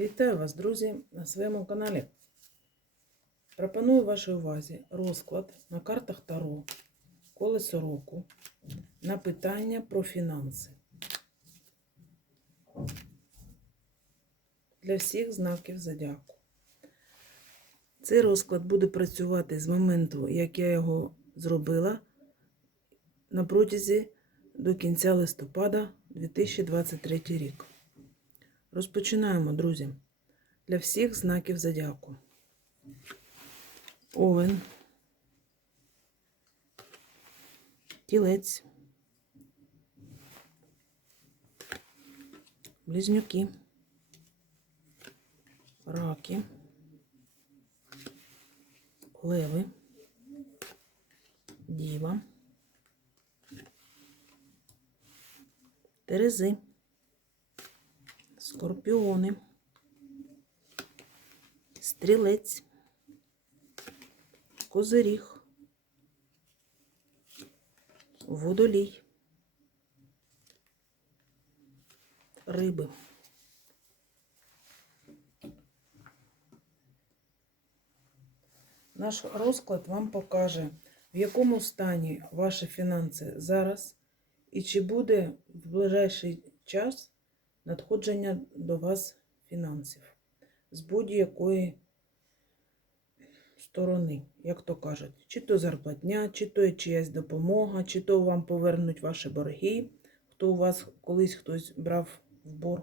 Вітаю вас, друзі, на своєму каналі. Пропоную вашій увазі розклад на картах Таро, колесо року на питання про фінанси. Для всіх знаків зодіаку. Цей розклад буде працювати з моменту, як я його зробила, на протязі до кінця листопада 2023 рік. Розпочинаємо, друзі. Для всіх знаків зодіаку. Овен. Тілець. Близнюки. Раки. Леви. Діва. Терези. Скорпіони, стрілець, козиріг, водолій, риби. Наш розклад вам покаже, в якому стані ваші фінанси зараз і чи буде в ближайший час надходження до вас фінансів з будь-якої сторони, як то кажуть, чи то зарплатня, чи то чиясь допомога, чи то вам повернуть ваші борги, хто у вас колись хтось брав в борг.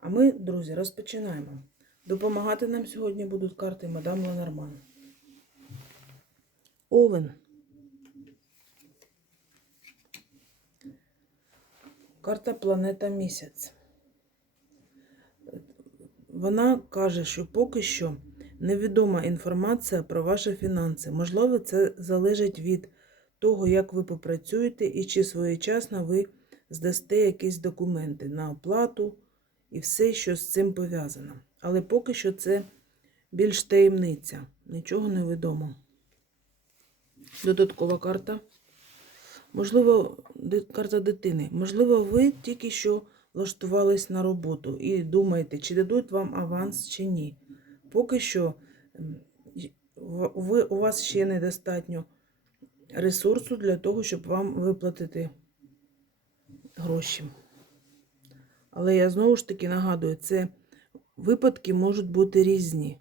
А ми, друзі, розпочинаємо. Допомагати нам сьогодні будуть карти Мадам Ленорман. Овен. Карта Планета Місяць. Вона каже, що поки що невідома інформація про ваші фінанси. Можливо, це залежить від того, як ви попрацюєте і чи своєчасно ви здасте якісь документи на оплату і все, що з цим пов'язано. Але поки що це більш таємниця, нічого не відомо. Додаткова карта. Можливо, карта дитини. Можливо, ви тільки що влаштувались на роботу і думаєте, чи дадуть вам аванс чи ні. Поки що ви, у вас ще недостатньо ресурсу для того, щоб вам виплатити гроші. Але я знову ж таки нагадую, це випадки можуть бути різні.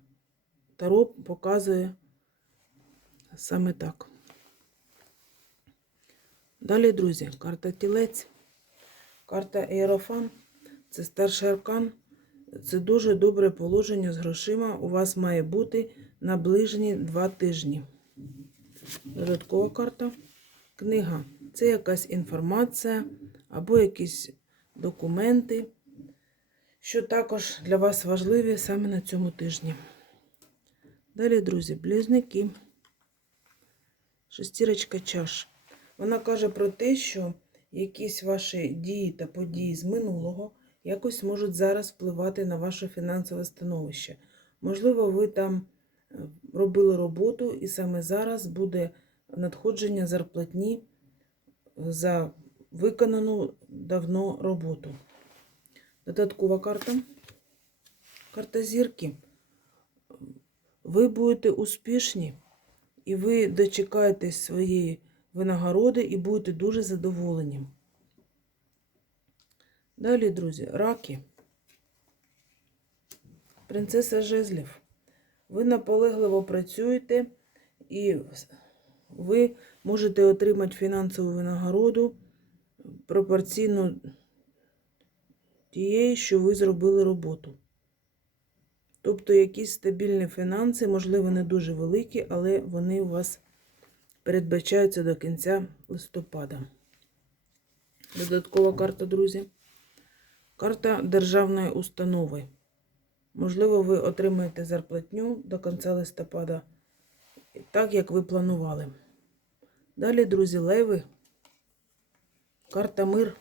Таро показує саме так. Далі, друзі, карта тілець, карта Єрофан. Це старший аркан. Це дуже добре положення з грошима. У вас має бути на ближні два тижні. Додаткова карта. Книга. Це якась інформація або якісь документи, що також для вас важливі саме на цьому тижні. Далі, друзі, близнюки. Шестірочка чаш. Вона каже про те, що якісь ваші дії та події з минулого якось можуть зараз впливати на ваше фінансове становище. Можливо, ви там е, робили роботу, і саме зараз буде надходження зарплатні за виконану давно роботу. Додаткова карта. Карта зірки. Ви будете успішні, і ви дочекаєтесь своєї винагороди і будете дуже задоволені. Далі, друзі, раки. Принцеса Жезлів. Ви наполегливо працюєте і ви можете отримати фінансову винагороду пропорційно тієї, що ви зробили роботу. Тобто якісь стабільні фінанси, можливо, не дуже великі, але вони у вас передбачаються до кінця листопада. Додаткова карта, друзі. Карта державної установи. Можливо, ви отримаєте зарплатню до кінця листопада, так як ви планували. Далі, друзі, леви. Карта мир.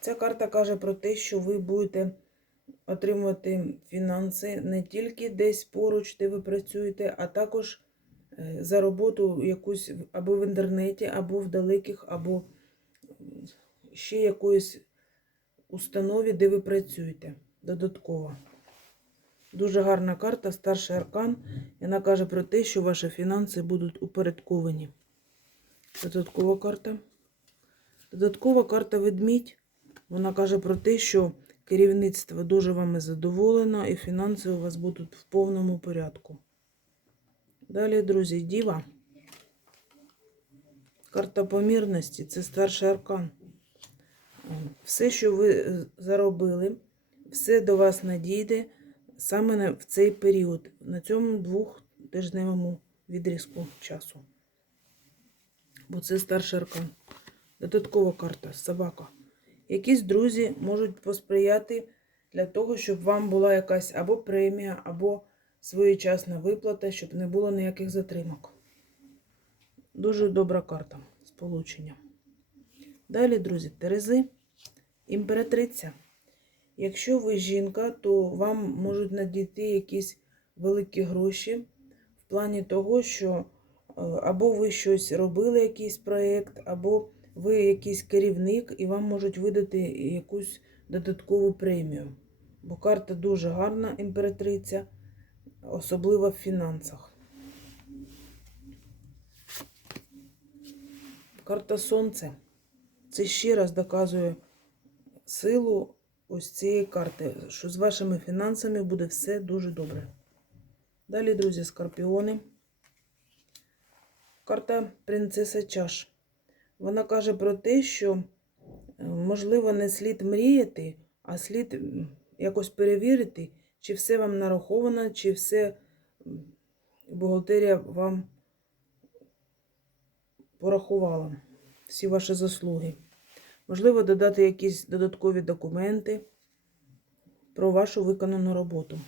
Ця карта каже про те, що ви будете отримувати фінанси не тільки десь поруч, де ви працюєте, а також за роботу якусь або в інтернеті, або в далеких, або ще якоїсь установі, де ви працюєте. Додатково. Дуже гарна карта, старший аркан. Вона каже про те, що ваші фінанси будуть упорядковані. Додаткова карта. Додаткова карта ведмідь. Вона каже про те, що керівництво дуже вами задоволено і фінанси у вас будуть в повному порядку. Далі, друзі, діва. Карта помірності це старший аркан. Все, що ви заробили, все до вас надійде саме в цей період, на цьому двохтижневому відрізку часу. Бо це старший аркан. Додаткова карта собака. Якісь друзі можуть посприяти для того, щоб вам була якась або премія, або своєчасна виплата, щоб не було ніяких затримок. Дуже добра карта сполучення. Далі, друзі, Терези, імператриця. Якщо ви жінка, то вам можуть надійти якісь великі гроші в плані того, що е, або ви щось робили, якийсь проєкт, або ви якийсь керівник, і вам можуть видати якусь додаткову премію. Бо карта дуже гарна, імператриця, особливо в фінансах. Карта Сонце. Це ще раз доказує силу ось цієї карти, що з вашими фінансами буде все дуже добре. Далі, друзі, скорпіони. Карта принцеса чаш. Вона каже про те, що, е, можливо, не слід мріяти, а слід якось перевірити, чи все вам нараховано, чи все бухгалтерія вам порахувала всі ваші заслуги. Можливо, додати якісь додаткові документи про вашу виконану роботу.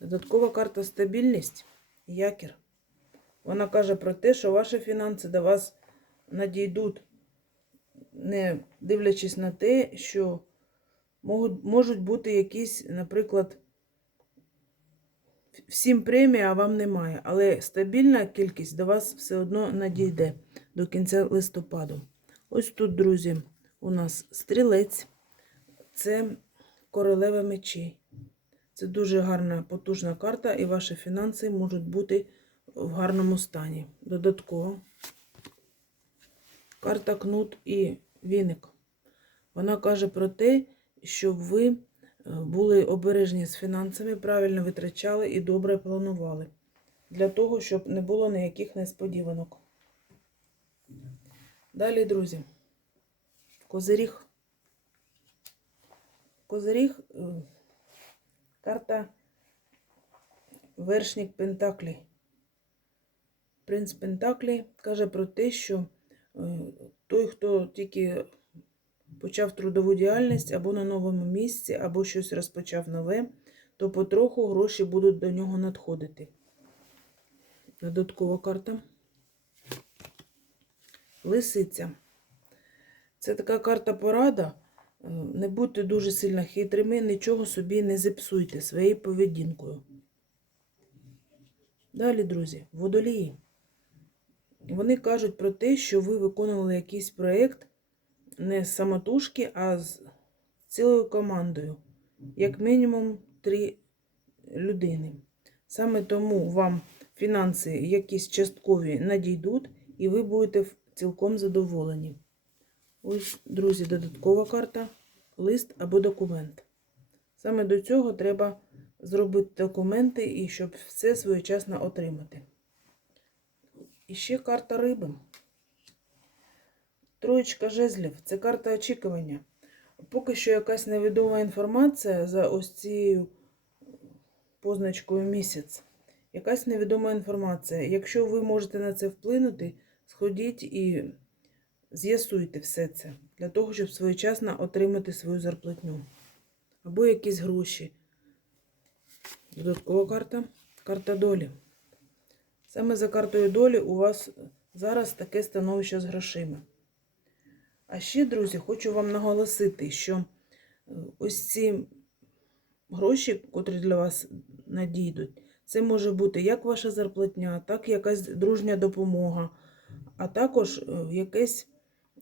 Додаткова карта стабільність, якір. Вона каже про те, що ваші фінанси до вас надійдуть, не дивлячись на те, що можуть, бути якісь, наприклад, всім премія, а вам немає. Але стабільна кількість до вас все одно надійде до кінця листопаду. Ось тут, друзі, у нас стрілець, це королева мечей. Це дуже гарна, потужна карта, і ваші фінанси можуть бути в гарному стані. Додатково. Карта кнут і віник. Вона каже про те, щоб ви е, були обережні з фінансами, правильно витрачали і добре планували. Для того, щоб не було ніяких несподіванок. Далі, друзі, козиріг. Козиріг е, карта Вершник Пентаклі. Принц Пентаклі каже про те, що е, той, хто тільки почав трудову діяльність або на новому місці, або щось розпочав нове, то потроху гроші будуть до нього надходити. Додаткова карта. Лисиця. Це така карта порада. Е, Не будьте дуже сильно хитрими, нічого собі не зіпсуйте своєю поведінкою. Далі, друзі, водолії. Вони кажуть про те, що ви виконували якийсь проєкт не з самотужки, а з цілою командою. Як мінімум три людини. Саме тому вам фінанси якісь часткові надійдуть, і ви будете цілком задоволені. Ось, друзі, додаткова карта, лист або документ. Саме до цього треба зробити документи і щоб все своєчасно отримати. І ще карта риби. Троєчка жезлів це карта очікування. Поки що якась невідома інформація за ось цією позначкою місяць. Якась невідома інформація. Якщо ви можете на це вплинути, сходіть і з'ясуйте все це для того, щоб своєчасно отримати свою зарплатню. Або якісь гроші. Додаткова карта карта долі. Саме за картою долі у вас зараз таке становище з грошима. А ще, друзі, хочу вам наголосити, що е, ось ці гроші, котрі для вас надійдуть, це може бути як ваша зарплатня, так і якась дружня допомога, а також е, якийсь,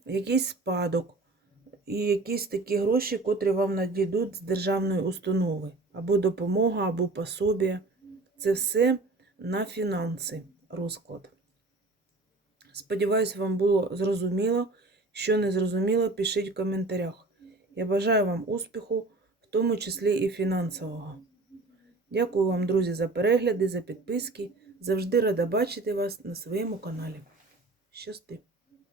якийсь спадок, і якісь такі гроші, котрі вам надійдуть з державної установи, або допомога, або пособія. Це все на фінанси розклад. Сподіваюсь, вам було зрозуміло. Що не зрозуміло, пишіть в коментарях. Я бажаю вам успіху, в тому числі і фінансового. Дякую вам, друзі, за перегляди, за підписки. Завжди рада бачити вас на своєму каналі. Щасти!